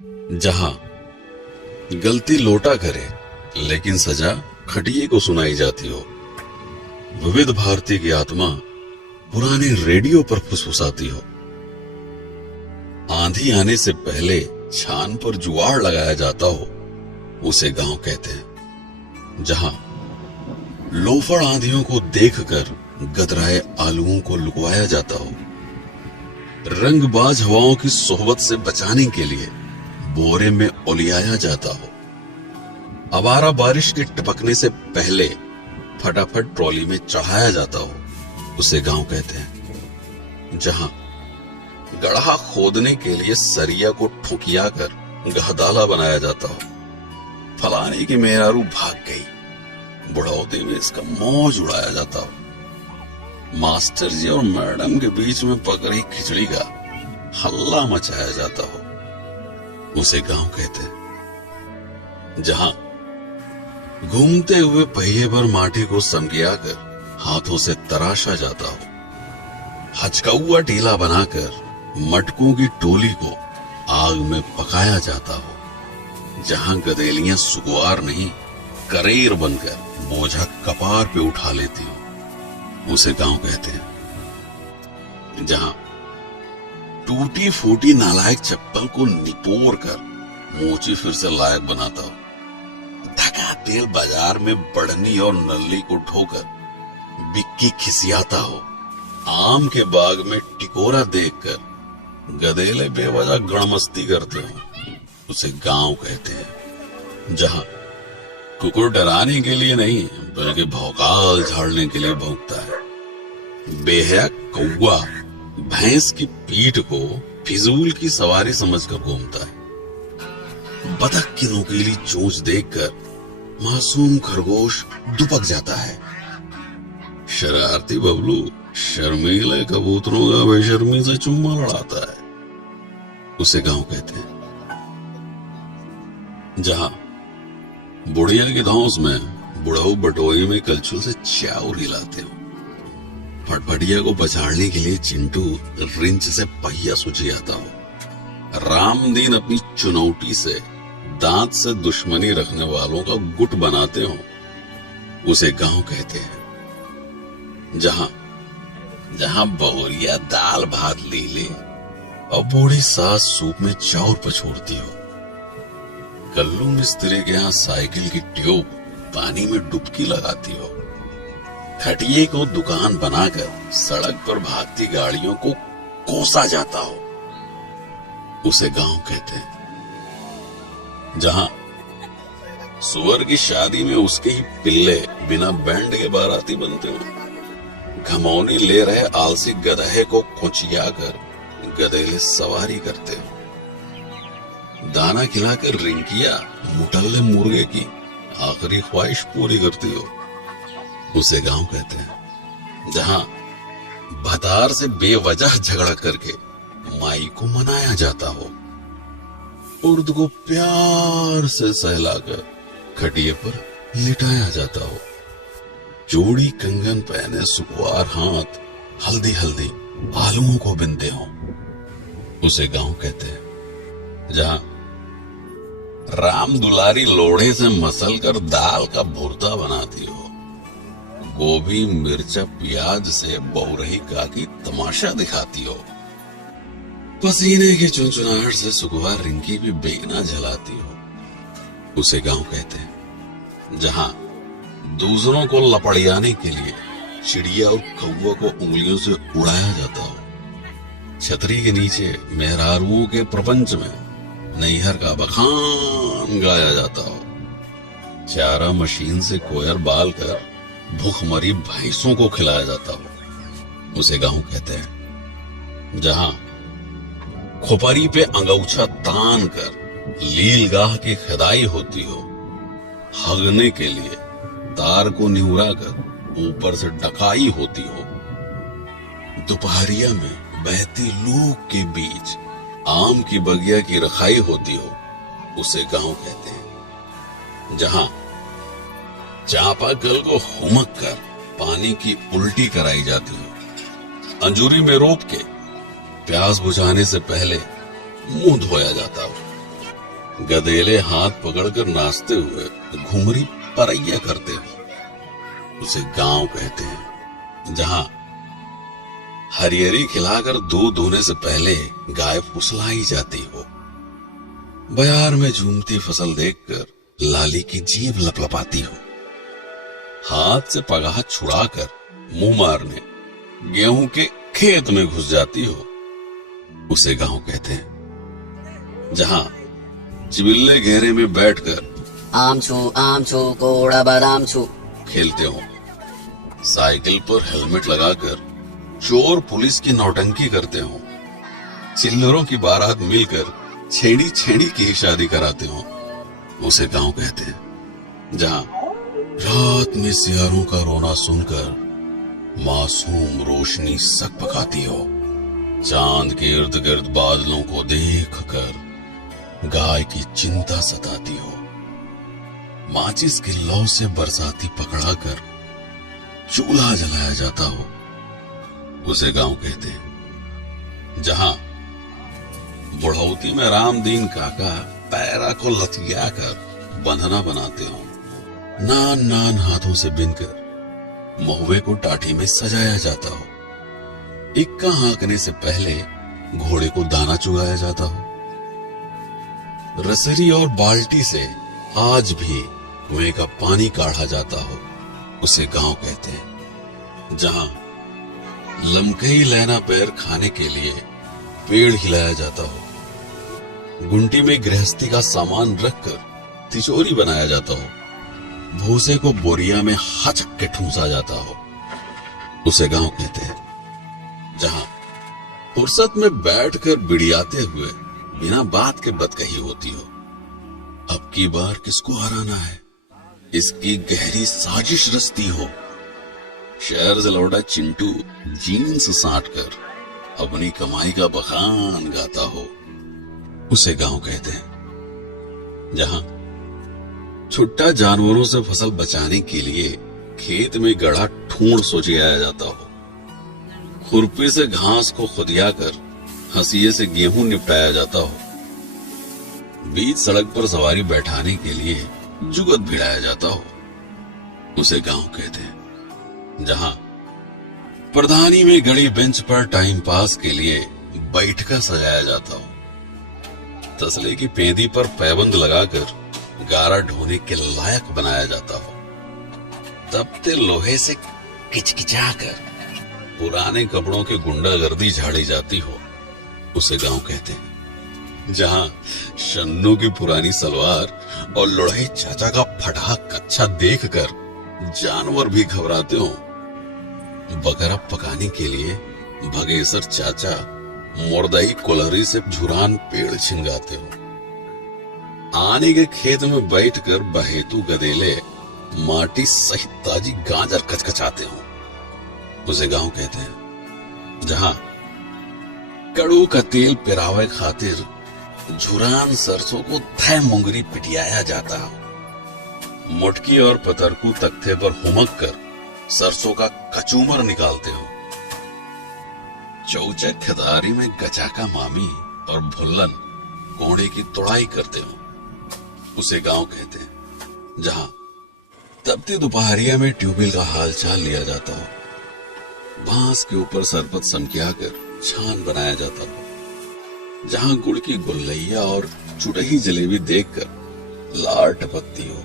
जहां गलती लोटा करे लेकिन सजा खटिए को सुनाई जाती हो, विविध भारती की आत्मा पुराने रेडियो पर फुसफुसाती हो। आंधी आने से पहले छान पर जुआड़ लगाया जाता हो, उसे गांव कहते हैं। जहां लोफड़ आंधियों को देखकर गदराए आलुओं को लुकवाया जाता हो, रंगबाज हवाओं की सोहबत से बचाने के लिए बोरे में ओलियाया जाता हो, अवारा बारिश के टपकने से पहले फटाफट ट्रॉली में चढ़ाया जाता हो, उसे गांव कहते हैं। जहां गड्ढा खोदने के लिए सरिया को ठुकिया कर गहदाला बनाया जाता हो, फलाने की मेहरारू भाग गई, बुढ़ौती में इसका मौज उड़ाया जाता हो, मास्टर जी और मैडम के बीच में पकड़ी खिचड़ी का हल्ला मचाया जाता हो, उसे गांव कहते हैं। जहां घूमते हुए पहिए पर माटी को समगिया कर हाथों से तराशा जाता हो, हचकौआ टीला बनाकर मटकों की टोली को आग में पकाया जाता हो, जहां गदेलियां सुकुआर नहीं करेर बनकर बोझा कपार पे उठा लेती हो, उसे गांव कहते हैं। जहां टूटी फूटी नालायक चप्पल को निपोर कर मोची फिर से लायक बनाता हो, धका तेल बाजार में बढ़नी और नल्ली को ठोकर बिक्की खिसियाता हो, आम के बाग में टिकोरा देखकर गधेले बेवजह गणमस्ती करते हो, उसे गांव कहते हैं। जहां कुकुर डराने के लिए नहीं बल्कि भौकाल झाड़ने के लिए भौंकता है, बेहया कौवा भैंस की पीठ को फिजूल की सवारी समझकर घूमता है, बतख की नुकीली चोंच देखकर मासूम खरगोश दुपक जाता है, शरारती बबलू शर्मीले कबूतरों का बेशर्मी से चुम्मा लड़ाता है, उसे गांव कहते हैं। जहां बुढ़िया की धौंस में बुढ़ऊ बटोई में कलछुल से चाउर हिलाते हो, फटफटिया को पछाड़ने के लिए चिंटू रिंच से पहिया सुझियाता हो, रामदीन अपनी चुनौती से दांत से दुश्मनी रखने वालों का गुट बनाते हो, उसे गांव कहते हैं। जहां बहुरिया दाल भात ले ले और बूढ़ी सास सूप में चाउर पछोड़ती हो, कल्लू मिस्त्री के यहाँ साइकिल की ट्यूब पानी में डुबकी लगाती हो, खटिए को दुकान बनाकर सड़क पर भागती गाड़ियों को कोसा जाता हो, उसे गांव कहते हैं। जहां सुअर की शादी में उसके ही पिल्ले बिना बैंड के बाराती बनते हो, घमौनी ले रहे आलसी गधे को खुचिया कर गधेले सवारी करते हो, दाना खिलाकर रिंकिया मुटल्ले मुर्गे की आखिरी ख्वाहिश पूरी करती हो, उसे गांव कहते हैं। जहां भतार से बेवजह झगड़ा करके माई को मनाया जाता हो, उर्द को प्यार से सहलाकर खटिए पर लिटाया जाता हो, चूड़ी कंगन पहने सुकुआर हाथ हल्दी हल्दी आलुओं को बिनते हो, उसे गांव कहते हैं। जहां राम दुलारी लोढ़े से मसल कर दाल का भुर्ता बनाती हो, गोभी मिर्चा प्याज से बहुरही काकी तमाशा दिखाती हो, पसीने की चुनचुनाहट से सुकुआर रिंकी भी बेगना जलाती हो, उसे गांव कहते हैं। जहां दूसरों को लपड़ियाने के लिए चिड़िया और कौवा को उंगलियों से उड़ाया जाता हो, छतरी के नीचे मेहरारुओं के प्रपंच में नैहर का बखान गाया जाता हो, चारा मशीन से कोयर बाल कर भूखमरी भैंसों को खिलाया जाता हो, उसे गांव कहते हैं। जहां खोपरी पे अंगौछा तान कर लीलगाह की खदाई होती हो, हगने के लिए तार को निहुरा कर ऊपर से डकाई होती हो, दोपहरिया में बहती लूक के बीच आम की बगिया की रखाई होती हो, उसे गांव कहते हैं। जहां चापाकल को हुमक कर पानी की उल्टी कराई जाती हो, अंजूरी में रोप के प्यास बुझाने से पहले मुंह धोया जाता हो, गधेले हाथ पकड़कर नाचते हुए घुमरी परैया करते हो, उसे गांव कहते हैं। जहां हरियरी खिलाकर दूध दूहने से पहले गाय फुसलाई जाती हो, बयार में झूमती फसल देखकर लाली की जीभ लपलपाती हो, हाथ से पगाह छुड़ाकर मुंह मारने गेहूं के खेत में घुस जाती हो, उसे गांव कहते हैं। जहां चिबिल्ले घेरे में बैठकर आम छू कोड़ा बादाम छू खेलते हो, साइकिल पर हेलमेट लगाकर चोर पुलिस की नौटंकी करते हो, चिल्लरों की बारात मिलकर छेड़ी छेड़ी की शादी कराते हो, उसे गांव कहते हैं। जहां रात में सियारों का रोना सुनकर मासूम रोशनी सक पकाती हो, चांद के इर्द गिर्द बादलों को देखकर गाय की चिंता सताती हो, माचिस के लौ से बरसाती पकड़ाकर चूल्हा जलाया जाता हो, उसे गांव कहते हैं। जहां बुढ़ौती में रामदीन काका पैरा को लथिया कर बंधना बनाते हो, नान नान हाथों से बिनकर महुए को टाठी में सजाया जाता हो, इक्का हाँकने से पहले घोड़े को दाना चुगाया जाता हो, रसरी और बाल्टी से आज भी कुएं का पानी काढ़ा जाता हो, उसे गांव कहते हैं। जहां लमकई लैना पैर खाने के लिए पेड़ हिलाया जाता हो, गुंटी में गृहस्थी का सामान रखकर तिजोरी बनाया जाता हो, भूसे को बोरिया में हचक के ठूंसा जाता हो, उसे गांव कहते हैं। जहां फुर्सत में बैठकर बिड़ियाते हुए बिना बात के बदकही होती हो, अब की बार किसको हराना है, इसकी गहरी साजिश रचती हो, शहर से लौटा चिंटू जीन्स साट कर अपनी कमाई का बखान गाता हो, उसे गांव कहते हैं। जहां छुट्टा जानवरों से फसल बचाने के लिए खेत में गड़ा ठूंड सोचिया जाता हो, खुरपी से घास को खुदिया कर हंसिये से गेहूं निपटाया जाता हो, बीच सड़क पर सवारी बैठाने के लिए जुगत भिड़ाया जाता हो, उसे गांव कहते हैं। जहां प्रधानी में गड़ी बेंच पर टाइम पास के लिए बैठका सजाया जाता हो, तसले की पेंदी पर पैबंद लगाकर गारा ढोने के लायक बनाया जाता हो, तपते लोहे से किचकिचाकर पुराने कपड़ों की गुंडागर्दी झाड़ी जाती हो, उसे गांव कहते हैं। जहां शन्नू की पुरानी सलवार और लोढ़े चाचा का फटा कच्छा देखकर जानवर भी घबराते हो, बकरा पकाने के लिए भगेसर चाचा मुर्दई कोलहरी से झुरान पेड़ छिंगाते हो, आने के खेत में बैठकर बहेतू गदेले माटी सहित ताजी गाजर कचकचाते हो, उसे गांव कहते हैं। जहां कड़ू का तेल पिरावे खातिर झुरान सरसों को थे मुंगरी पिटियाया जाता हो, मुटकी और पतरकू तख्ते पर हुमक कर सरसों का कचूमर निकालते हो, चौचक खदारी में गचाका मामी और भुल्लन कोड़े की तोड़ाई करते हो, उसे गांव कहते हैं। जहां तपती दोपहरिया में ट्यूबवेल का हालचाल लिया जाता हो, बांस के ऊपर सरपत समकिया कर छान बनाया जाता हो, जहां गुड़ की गुल्लैया और चुटही जलेबी देखकर लार टपकती हो,